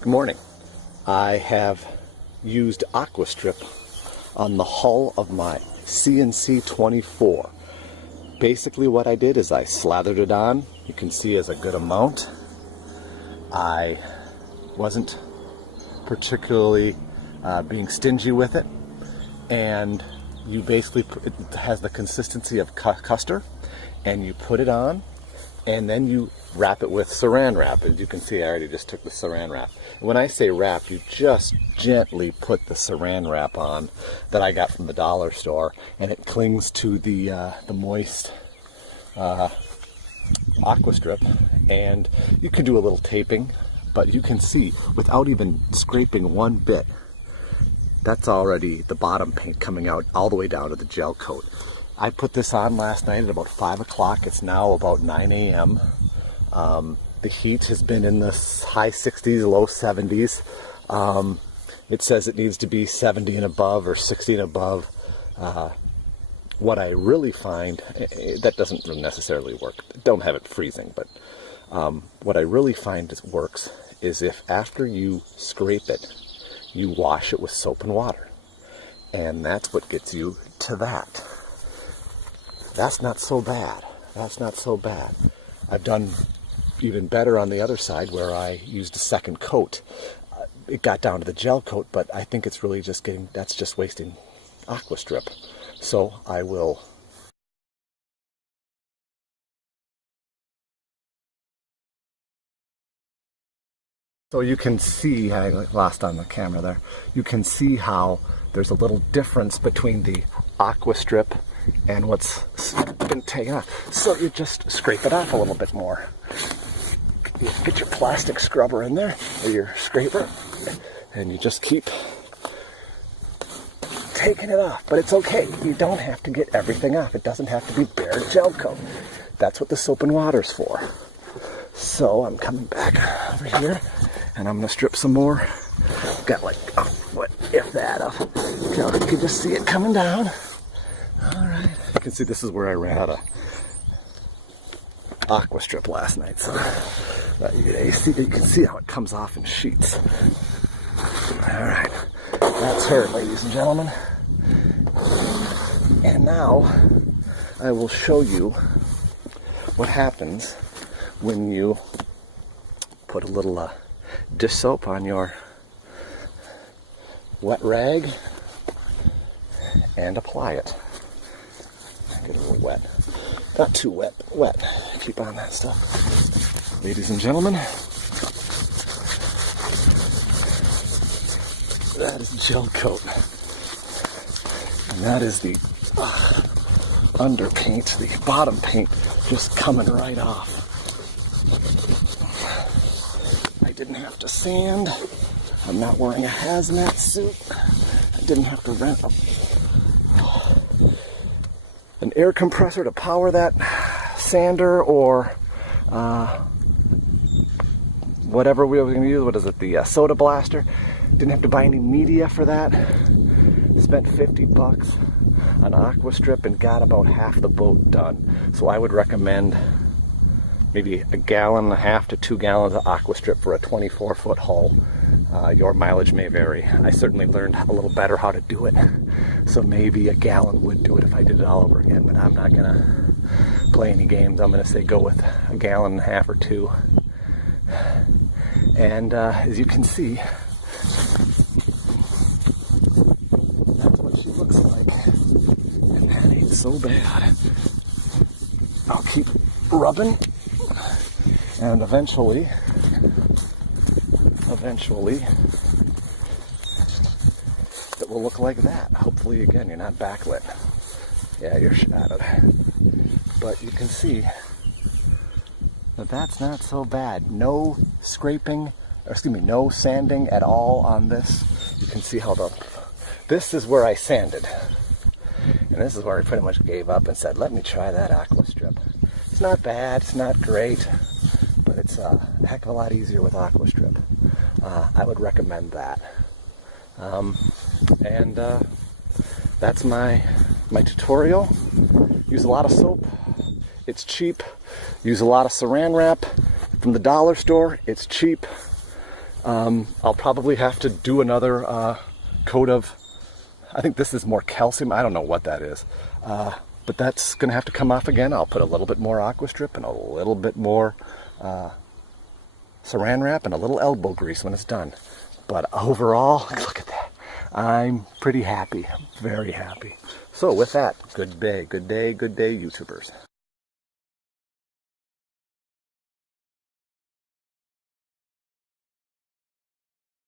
Good morning. I have used Aqua Strip on the hull of my CNC 24. Basically what I did is I slathered it on. You can see as a good amount. I wasn't particularly being stingy with it, and you basically it has the consistency of custard, and you put it on and then you wrap it with saran wrap. As you can see, I already just took the saran wrap. When I say wrap, you just gently put the saran wrap on that I got from the dollar store, and it clings to the moist Aqua Strip, and you can do a little taping, but you can see without even scraping one bit, that's already the bottom paint coming out all the way down to the gel coat. I put this on last night at about 5 o'clock. It's now about 9 a.m. The heat has been in the high 60s, low 70s. It says it needs to be 70 and above or 60 and above. What I really find, that doesn't necessarily work. Don't have it freezing, but what I really find works is if after you scrape it, you wash it with soap and water. And that's what gets you to that. That's not so bad. That's not so bad. I've done even better on the other side where I used a second coat. It got down to the gel coat, but I think it's really just that's just wasting Aqua Strip. So I will So you can see, I lost on the camera there, you can see how there's a little difference between the Aqua Strip and what's been taken off. So you just scrape it off a little bit more. You get your plastic scrubber in there, or your scraper, and you just keep taking it off. But it's okay, you don't have to get everything off. It doesn't have to be bare gel coat. That's what the soap and water's for. So I'm coming back over here, and I'm gonna strip some more. Got like, what if that up? You can just see it coming down. All right, you can see this is where I ran out of Aqua Strip last night. So you can see how it comes off in sheets. All right, that's her, ladies and gentlemen. And now I will show you what happens when you put a little dish soap on your wet rag and apply it. Get a little wet. Not too wet, but wet. Keep on that stuff. Ladies and gentlemen, that is gel coat. And that is the underpaint, the bottom paint, just coming right off. I didn't have to sand. I'm not wearing a hazmat suit. I didn't have to rent an air compressor to power that sander or whatever we were going to use. What is it? The soda blaster. Didn't have to buy any media for that. Spent $50 on Aqua Strip and got about half the boat done. So I would recommend maybe 1.5 gallons to 2 gallons of Aqua Strip for a 24-foot hull. Your mileage may vary. I certainly learned a little better how to do it, so maybe 1 gallon would do it if I did it all over again, but I'm not gonna play any games. I'm gonna say go with 1.5 gallons or 2. And as you can see, that's what she looks like, and that ain't so bad. I'll keep rubbing, and eventually it will look like that. Hopefully, again, you're not backlit. Yeah, you're shadowed. But you can see that that's not so bad. No scraping, no sanding at all on this. You can see how this is where I sanded. And this is where I pretty much gave up and said, let me try that Aqua Strip. It's not bad, it's not great, but it's a heck of a lot easier with Aqua Strip. I would recommend that. That's my tutorial. Use a lot of soap. It's cheap. Use a lot of saran wrap from the dollar store. It's cheap. I'll probably have to do another coat of, I think this is more calcium, I don't know what that is. But that's going to have to come off again. I'll put a little bit more Aqua Strip and a little bit more Saran Wrap and a little elbow grease when it's done. But overall, look at that. I'm pretty happy, very happy. So with that, good day, YouTubers.